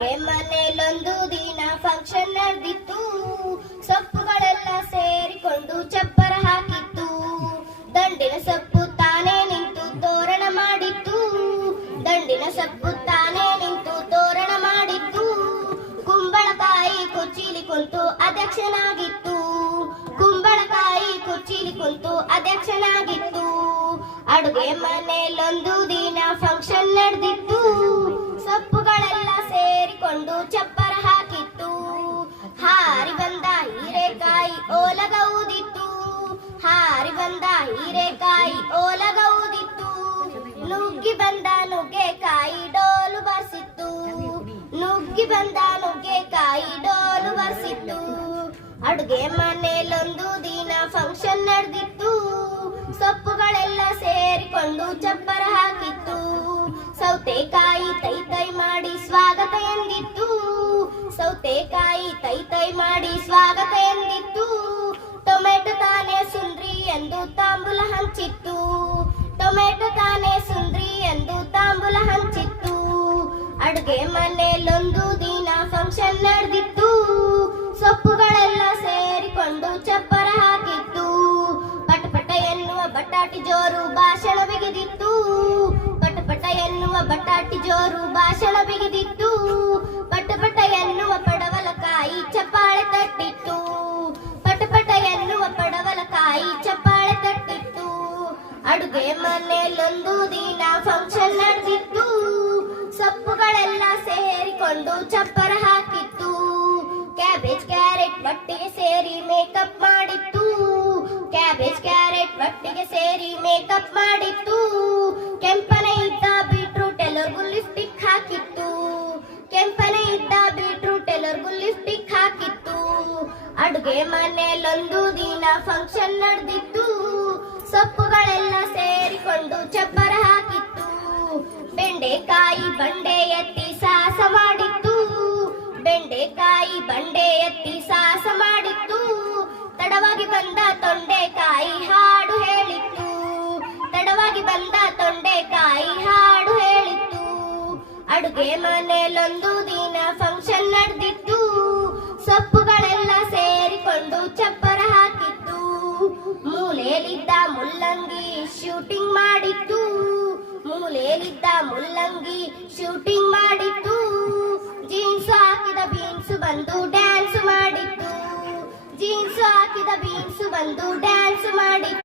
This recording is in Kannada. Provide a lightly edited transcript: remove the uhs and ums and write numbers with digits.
ಮನೇಲೊಂದು ದಿನ ಫಂಕ್ಷನ್ ನಡೆದಿತ್ತು. ಸೊಪ್ಪುಗಳೆಲ್ಲ ಸೇರಿಕೊಂಡು ಚಪ್ಪರ ಹಾಕಿತ್ತು. ದಂಡಿನ ಸೊಪ್ಪು ತಾನೇ ನಿಂತು ತೋರಣ ಮಾಡಿತ್ತು. ದಂಡಿನ ಸೊಪ್ಪು ತಾನೇ ನಿಂತು ತೋರಣ ಮಾಡಿತ್ತು. ಕುಂಬಳಕಾಯಿ ಕುರ್ಚಿಲಿ ಕುಂತು ಅಧ್ಯಕ್ಷನಾಗಿತ್ತು. ಕುಂಬಳಕಾಯಿ ಕುರ್ಚಿಲಿ ಕುಂತು ಅಧ್ಯಕ್ಷನಾಗಿತ್ತು. ಅಡುಗೆ ಮನೇಲೊಂದು ದಿನ ಫಂಕ್ಷನ್ ನಡೆದಿತ್ತು. ಸೊಪ್ಪುಗಳೆಲ್ಲ ಸೇರಿಕೊಂಡು ಚಪ್ಪರ ಹಾಕಿತ್ತು. ಹಾರಿ ಬಂದ ಹೀರೆಕಾಯಿ ಓಲಗ ಊದಿತ್ತು. ಹಾರಿ ಬಂದ ಹೀರೆಕಾಯಿ ಓಲಗ ಊದಿತ್ತು. ನುಗ್ಗಿ ಬಂದ ನುಗ್ಗೆಕಾಯಿ ಡೋಲು ಬರ್ಸಿತ್ತು. ನುಗ್ಗಿ ಬಂದ ನುಗ್ಗೆಕಾಯಿ ಡೋಲು ಬರ್ಸಿತ್ತು. ಅಡುಗೆ ಮನೇಲೊಂದು ದಿನ ಫಂಕ್ಷನ್ ನಡೆದಿತ್ತು. ಸೊಪ್ಪುಗಳೆಲ್ಲ ಸೇರಿಕೊಂಡು ಚಪ್ಪರ ಹಾಕಿತ್ತು. ಸೌತೆಕಾಯಿ ತೈ ತೈ ಮಾಡಿ ಸ್ವಾಗತ ಎಂದಿತ್ತು. ಸೌತೆಕಾಯಿ ತೈ ತೈ ಮಾಡಿ ಸ್ವಾಗತ ಎಂದಿತ್ತು. ಟೊಮೆಟೊ ತಾನೇ ಸುಂದ್ರಿ ಎಂದು ತಾಂಬೂಲ ಹಂಚಿತ್ತು. ಟೊಮೆಟೊ ತಾನೇ ಸುಂದ್ರಿ ಎಂದು ತಾಂಬೂಲ ಹಂಚಿತ್ತು. ಅಡುಗೆ ಮನೇಲೊಂದು ದಿನ ಫಂಕ್ಷನ್ ನಡೆದಿತ್ತು. ಸೊಪ್ಪುಗಳೆಲ್ಲ ಸೇರಿಕೊಂಡು ಚಪ್ಪರ ಹಾಕಿತ್ತು. ಪಟಪಟ ಎನ್ನುವ ಬಟಾಟಿ ಜೋರು ಭಾಷಣ ಬಿಗಿದಿತ್ತು. ಪಟಪಟ ಎನ್ನುವ ಬಟಾಟಿ ಜೋರು ಭಾಷಣ ಬಿಗಿದಿತ್ತು. ಪಟಪಟ ಎನ್ನುವ ಪಡವಲಕಾಯಿ ಚಪ್ಪಾಳೆ ತಟ್ಟಿತ್ತು. ಪಟಪಟ ಎನ್ನುವ ಪಡವಲಕಾಯಿ ಚಪ್ಪಾಳೆ ತಟ್ಟಿತ್ತು. ಅಡುಗೆ ಮನೇಲೊಂದು ದಿನ ಫಂಕ್ಷನ್ ನಡೆದಿತ್ತು. ಸೊಪ್ಪುಗಳೆಲ್ಲ ಸೇರಿಕೊಂಡು ಚಪ್ಪರ ಹಾಕಿತ್ತು. ಕ್ಯಾಬೇಜ್ ಕ್ಯಾರೆಟ್ ಒಟ್ಟಿಗೆ ಸೇರಿ ಮೇಕಪ್ ಮಾಡಿತ್ತು. ಕ್ಯಾಬೇಜ್ ಕ್ಯಾರೆಟ್ ಒಟ್ಟಿಗೆ ಸೇರಿ ಮೇಕಪ್ ಮಾಡಿತ್ತು. ಕೆಂಪನೆ ಇದ್ದ ಬೀಟ್ರೂಟ್ ಎಲ್ಲರಿಗೂ ಲಿಪ್ಸ್ಟಿಕ್ ಹಾಕಿತ್ತು. ಕೆಂಪನೆ ಇದ್ದ ಬೀಟ್ರೂಟ್ ಎಲ್ಲರಿಗೂ ಲಿಪ್ಸ್ಟಿಕ್ ಹಾಕಿತ್ತು. ಅಡುಗೆ ಮನೇಲೊಂದು ದಿನ ಫಂಕ್ಷನ್ ನಡೆದಿತ್ತು. ಸೊಪ್ಪುಗಳೆಲ್ಲ ಸೇರಿಕೊಂಡು ಚಪ್ಪರ ಹಾಕಿತ್ತು. ಬೆಂಡೆಕಾಯಿ ಬಂಡೆ ಎತ್ತಿ ಸಾಹಸ ಮಾಡಿತ್ತು. ಬೆಂಡೆಕಾಯಿ ಬಂಡೆ ಎತ್ತಿ ಸಾಹಸ ಮಾಡಿತ್ತು. ತಡವಾಗಿ ಬಂದ ತೊಂಡೆಕಾಯಿ ಹಾಡು ಹೇಳಿತ್ತು. ತಡವಾಗಿ ಬಂದ ತೊಂಡೆಕಾಯಿ ಹಾಡು ಹೇಳಿತ್ತು. ಅಡುಗೆ ಮನೇಲೊಂದು ದಿನ ಫಂಕ್ಷನ್ ನಡೆದಿತ್ತು. ಸೊಪ್ಪುಗಳೆಲ್ಲ ಸೇರಿಕೊಂಡು ಚಪ್ಪರ ಹಾಕಿತ್ತು. ಮೂಲೆಯಲ್ಲಿದ್ದ ಮುಲ್ಲಂಗಿ ಶೂಟಿಂಗ್ ಮಾಡಿತ್ತು. ಮೂಲೆಯಲ್ಲಿದ್ದ ಮುಲ್ಲಂಗಿ ಶೂಟಿಂಗ್ ಮಾಡಿತ್ತು. ಜೀನ್ಸ್ ಹಾಕಿದ ಬೀನ್ಸ್ ಬಂದು ಡ್ಯಾನ್ಸ್ ಮಾಡಿತ್ತು. ಜೀನ್ಸ್ ಹಾಕಿದ ಬೀನ್ಸ್ ಬಂದು ಡ್ಯಾನ್ಸ್ ಮಾಡಿತ್ತು.